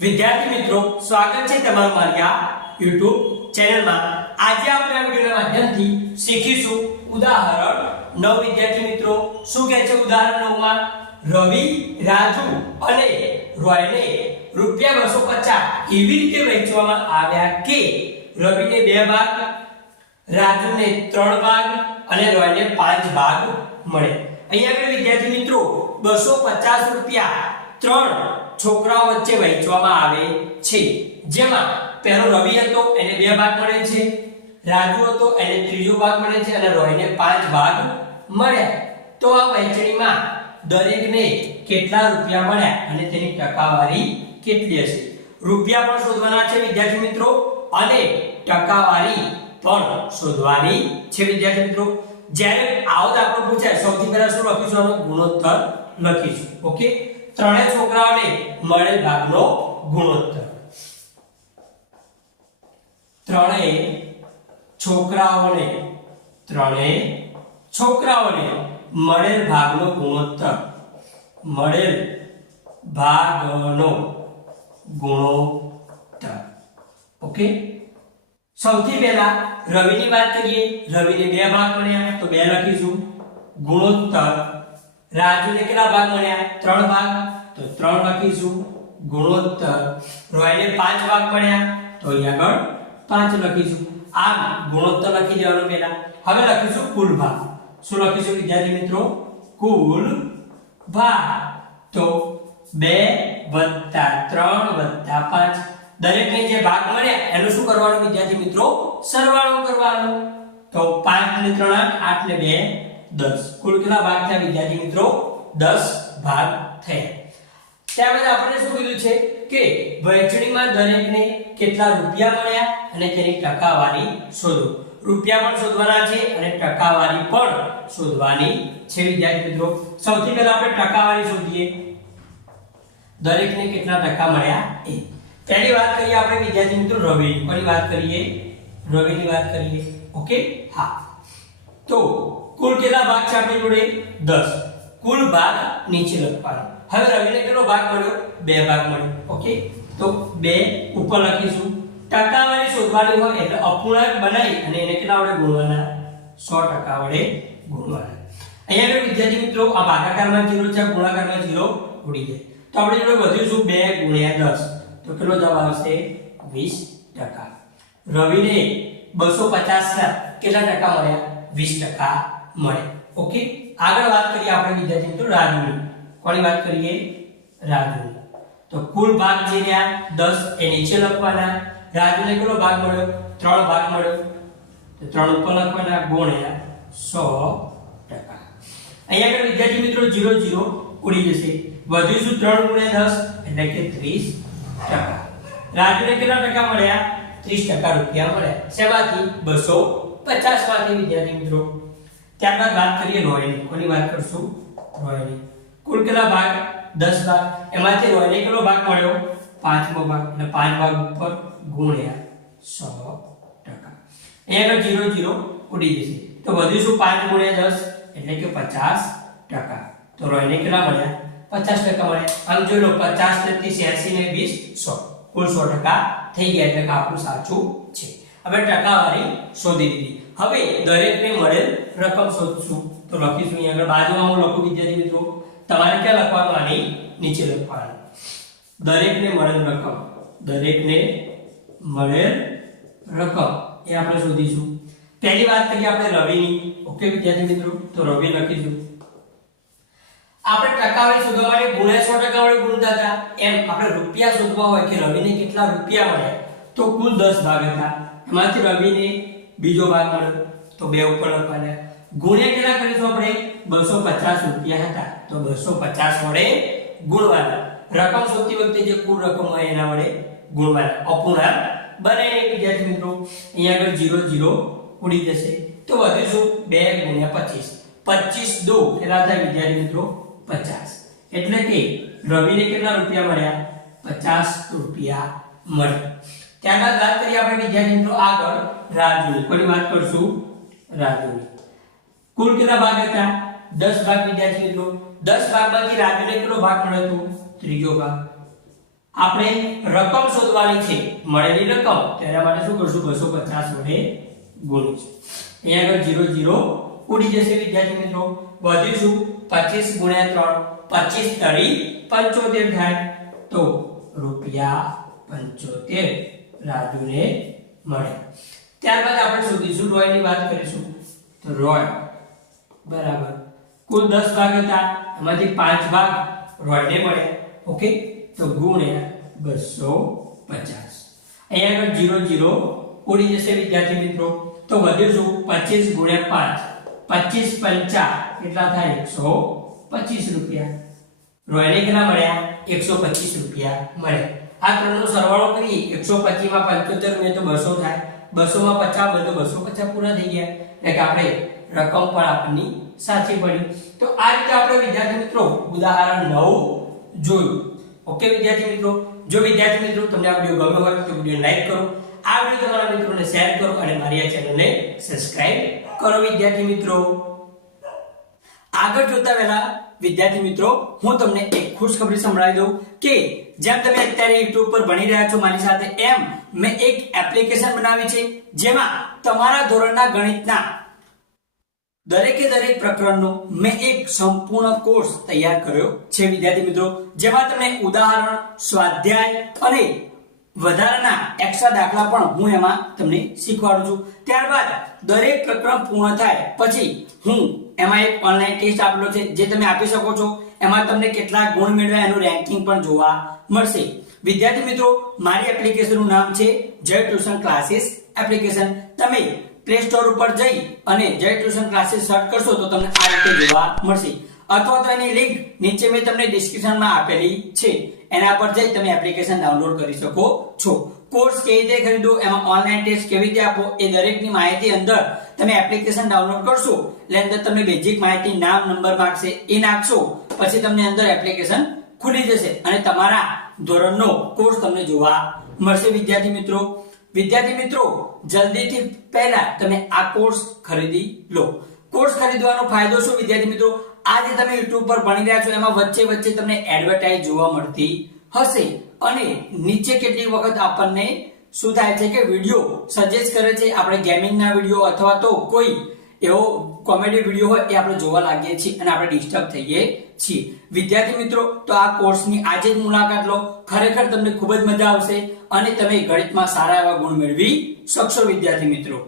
વિદ્યાર્થી મિત્રો, સ્વાગત છે તમારું મારી આ YouTube ચેનલમાં। આજે આપણે આ વિડિયોના માધ્યમથી શીખીશું ઉદાહરણ 9। વિદ્યાર્થી મિત્રો, શું કહે છે ઉદાહરણ 9 માં? રવિ, રાજુ અને રોયને રૂપિયા 250 એવી રીતે વહેંચવામાં આવ્યા કે રવિને 2 ભાગ, રાજુને 3 ભાગ અને રોયને 5 ભાગ મળે। અહીંયા આગળ વિદ્યાર્થી મિત્રો 250 રૂપિયા 3 છોકરાઓ વચ્ચે વહેંચવામાં આવે છે, જેમાં પહેલો રવિ હતો એને 2 ભાગ મળે છે, રાજુ હતો એને ત્રીજો ભાગ મળે છે અને રોયને 5 ભાગ મળ્યા। તો આ વહેંચણીમાં દરેકને કેટલા રૂપિયા મળ્યા અને તેની ટકાવારી કેટલી હશે? રૂપિયા પણ શોધવાના છે વિદ્યાર્થી મિત્રો અને ટકાવારી પણ શોધવાની છે વિદ્યાર્થી મિત્રો। જ્યારે આવો દાખલો પૂછાય સૌથી પહેલા શું લખીશું? આનો ગુણોત્તર લખીશું। ઓકે, ત્રણેય છોકરાઓને મળેલ ભાગનો ગુણોત્તર, ત્રણેય છોકરાઓને મળેલ ભાગનો ગુણોત્તર, મળેલ ભાગનો ગુણોત્તર। ઓકે, સૌથી પહેલા રવિની વાત કરીએ। રવિને 2 ભાગ મળ્યા તો 2 લખીશું ગુણોત્તર। રાજુને કેટલા ભાગ મળ્યા? 3 ભાગ તો 3 લખીશું ગુણોત્તર। રોયને 5 ભાગ મળ્યા તો અહીં આગળ 5 લખીશું। આ ગુણોત્તર લખી દેવાનો પહેલા। હવે લખીશું કુલ ભાગ। શું લખીશું વિદ્યાર્થી મિત્રો? કુલ ભાગ। તો 2 + 3 + 5 દરેકને જે ભાગ મળ્યા એનું શું કરવાનું વિદ્યાર્થી મિત્રો? સરવાળો કરવાનો। તો 5 ને 3 8 ને 2 10 કુલ કેટલા ભાગ થયા વિદ્યાર્થી મિત્રો? 10 ભાગ થયા। ત્યારબાદ આપણે શું કીધું છે કે વહેંચણીમાં દરેકને કેટલા રૂપિયા મળ્યા અને તેની ટકાવારી શોધો। રૂપિયા પણ શોધવાના છે અને ટકાવારી પણ શોધવાની છે વિદ્યાર્થી મિત્રો। સૌથી પહેલા આપણે ટકાવારી શોધીએ। દરેકને કેટલા ટકા મળ્યા એ। પહેલી વાત કરીએ આપણે વિદ્યાર્થી મિત્રો રવિની। કોની વાત કરીએ? રવિની વાત કરીએ। ઓકે, હા, તો કુલ કેટલા ભાગ છે આપણી જોડે? 10। કુલ ભાગ નીચે લખવાનો। હવે રવિને કેટલો ભાગ મળ્યો? 2 ભાગ મળ્યો। ઓકે, તો 2 ઉપર લખીશું। ટકાવારી શોધવાની હોય એટલે અપૂર્ણાંક બનાવી અને એને કેટલા વડે ગુણવાના? 100% વડે ગુણવાના। અહીંયા આગળ વિદ્યાર્થી મિત્રો આ ભાગાકારમાં 0 છે, ગુણાકારમાં 0 ઉડી જાય તો આપણે જોડે વધ્યું 2 × 10 તો કેટલો જવાબ આવશે? 20%। રવિને 250 ના કેટલા ટકા મળ્યા? 20% મળે। ઓકે, આગળ વાત કરીએ આપણે વિદ્યાર્થી મિત્રો રાજુની। કોની વાત કરીએ? રાજુની। તો કુલ ભાગ જે રહ્યા 10 એ નીચે લખવાના। રાજુને કેટલો ભાગ મળ્યો? 3 ભાગ મળ્યો તો 3 ઉપર લખવાના ગુણ્યા 100%। અહીંયા આગળ વિદ્યાર્થી મિત્રો 0 0 ઉડી જશે, વધ્યું 3 × 10 એટલે કે 30%। રાજુને કેટલા ટકા મળ્યા? 30% રૂપિયા મળ્યા। શેમાંથી? 250 માંથી વિદ્યાર્થી મિત્રો। ત્યારબાદ વાત કરીએ રોયની। કોની વાત કરશું? રોયની। કુલ કેટલા ભાગ? 10 ભાગ, એમાંથી રોયને કેટલો ભાગ મળ્યો? 5મો ભાગ એટલે 5 ભાગ ઉપર ગુણ્યા 100%। અહીંયા આગળ 0 0 ઉડી જશે તો વધ્યું 5 × 10 એટલે કે 50%। તો રોયને કેટલા મળ્યા? 50% મળ્યા। આમ જોઈ લો 50 + 80 ને 20 100 કુલ 100% થઈ ગયા એટલે કે આપણું સાચું છે। હવે ટકાવારી શોધી દીધી। હવે દરેકને મળેલ રકમ શોધશું તો લખીશું અહીં આગળ બાજુમાં હું લખું વિદ્યાર્થી મિત્રો, તમારે ક્યાં લખવાનું? આની નીચે લખવાનું। દરેકને મળેલ રકમ, દરેકને મળેલ રકમ એ આપણે શોધીશું। પહેલી વાત કરીએ આપણે રવિની। ઓકે વિદ્યાર્થી મિત્રો, તો રવિ લખીશું। આપણે ટકાવારી શોધવા માટે ગુણ્યા 100% વડે ગુણતા હતા, એમ આપણે રૂપિયા શોધવા હોય કે રવિને કેટલા રૂપિયા મળ્યા તો કુલ 10 ભાગ હતા, એમાંથી રવિને બીજો ભાગ મળ્યો તો 2 ઉપર લખવાના। ગુણ્યા કેટલા કરીશું આપણે? 250 રૂપિયા હતા તો 250 વડે ગુણવાના। રકમ શોધતી વખતે જે કુલ રકમ હોય એના વડે ગુણવાના। અપૂર્ણાંક બનાવીને વિદ્યાર્થી મિત્રો અહીંયા આગળ 0 0 ઉડી જશે તો વધ્યું 2 × 25 25 દો કેટલા થાય વિદ્યાર્થી મિત્રો? 50। એટલે કે રવિને કેટલા રૂપિયા મળ્યા? 50 રૂપિયા મળ્યા। ત્યારબાદ વાત કરીએ આપણે વિદ્યાર્થી મિત્રો આગળ રાજુની। કોની વાત કરશું? રાજુની। કુલ કેટલા ભાગ હતા? 10 ભાગ વિદ્યાર્થી મિત્રો। 10 ભાગમાંથી રાજુને કેટલો ભાગ મળ્યો હતો? ત્રીજો ભાગ। આપણે રકમ શોધવાની છે, મળેલી રકમ તેના માટે શું કરશું 250 વડે ગુણીશું. અહીંયા આગળ 0 0 ઉડી જશે વિદ્યાર્થી મિત્રો. વધીશું 25 ગુણ્યા 3, 25 તરી 75 થાય તો ₹75 રાજુને મળે. ત્યારબાદ આપણે શોધીશું રોયની વાત કરીશું. તો રોય બરાબર કુલ 10 ભાગ હતા, એમાંથી 5 ભાગ રોયને મળે. ઓકે, તો ગુણ્યા 250. અહીંયા આગળ 0 0 ઉડી જશે વિદ્યાર્થી મિત્રો. તો વધીશું 25 ગુણ્યા 5, 25 પંચા કેટલા થાય? 125 રૂપિયા. રોયને કેટલા મળ્યા? 125 રૂપિયા મળ્યા. આ ત્રણનો સરવાળો કરીએ 125 માં 75 ઉમેરીએ તો 200 થાય. 200 માં 50 ઉમેરીએ તો 250 પૂરા થઈ ગયા. એટલે કે આપણે રકમ પણ આપણી સાચી પડી. તો આ રીતે આપણે વિદ્યાર્થી મિત્રો ઉદાહરણ 9 જોયું. ઓકે વિદ્યાર્થી મિત્રો, જો વિદ્યાર્થી મિત્રો તમને આ વિડિયો ગમ્યો હોય તો વિડિયો લાઈક કરો, આ વિડિયો તમારા મિત્રોને શેર કરો અને મારી આ ચેનલને સબસ્ક્રાઇબ કરો વિદ્યાર્થી મિત્રો. આગળ જોતા પહેલા વિદ્યાર્થી મિત્રો હું તમને એક ખુશખબરી સંભળાવી દઉં કે જેમ તમે અત્યારે YouTube પર ભણી રહ્યા છો મારી સાથે, એમ મેં એક એપ્લિકેશન બનાવી છે જેમાં તમારા ધોરણના ગણિતના દરેકે દરેક પ્રકરણનો મેં એક સંપૂર્ણ કોર્સ તૈયાર કર્યો છે વિદ્યાર્થી મિત્રો, જેમાં તમને ઉદાહરણ, સ્વાધ્યાય અને વધારાના એક્સ્ટ્રા દાખલા પણ હું એમાં તમને શીખવાડું છું. ત્યારબાદ દરેક પ્રકરણ પૂર્ણ થાય પછી હું એમાં એક ઓનલાઈન ટેસ્ટ આપેલો છે જે તમે આપી શકો છો. એમાં તમને કેટલા ગુણ મેળવ્યા એનું રેન્કિંગ પણ જોવા મળશે. વિદ્યાર્થી મિત્રો મારી એપ્લિકેશનનું નામ છે જય ટ્યુશન ક્લાસીસ એપ્લિકેશન. તમે પ્લે સ્ટોર ઉપર જઈ અને જય ટ્યુશન ક્લાસીસ સર્ચ કરશો તો તમને આ રીતે જોવા મળશે, અથવા તો એની લિંક નીચે મેં તમને ડિસ્ક્રિપ્શનમાં આપેલી છે, એના પર જઈ તમે એપ્લિકેશન ડાઉનલોડ કરી શકો છો. કોર્સ કેવી રીતે ખરીદવો, એમાં ઓનલાઈન ટેસ્ટ કેવી રીતે આપવો, એ દરેકની માહિતી અંદર તમે એપ્લિકેશન ડાઉનલોડ કરશો એટલે અંદર તમને બેઝિક માહિતી, નામ, નંબર માંગશે, એ નાખશો પછી તમને અંદર એપ્લિકેશન ખુલી જશે અને તમારા ધોરણનો કોર્સ તમને જોવા મળશે. વિદ્યાર્થી મિત્રો જલ્દીથી પહેલા તમે આ કોર્સ ખરીદી લો. કોર્સ ખરીદવાનો ફાયદો શું વિદ્યાર્થી મિત્રો? આજે તમે YouTube પર ભણી રહ્યા છો એમાં વચ્ચે વચ્ચે તમને એડવર્ટાઇઝ જોવા મળતી હશે અને નીચે કેટલીક વખત આપણને શું થાય છે કે વિડિયો સજેસ્ટ કરે છે, આપણે ગેમિંગના વિડિયો અથવા તો કોઈ એવો કોમેડી વિડિયો હોય એ આપણે જોવા લાગીએ છીએ અને આપણે ડિસ્ટર્બ થઈએ છીએ. વિદ્યાર્થી મિત્રો તો આ કોર્સની આજે જ મુલાકાત લો, ખરેખર તમને ખૂબ જ મજા આવશે અને તમે ગણિતમાં સારા એવા ગુણ મેળવી શકશો વિદ્યાર્થી મિત્રો.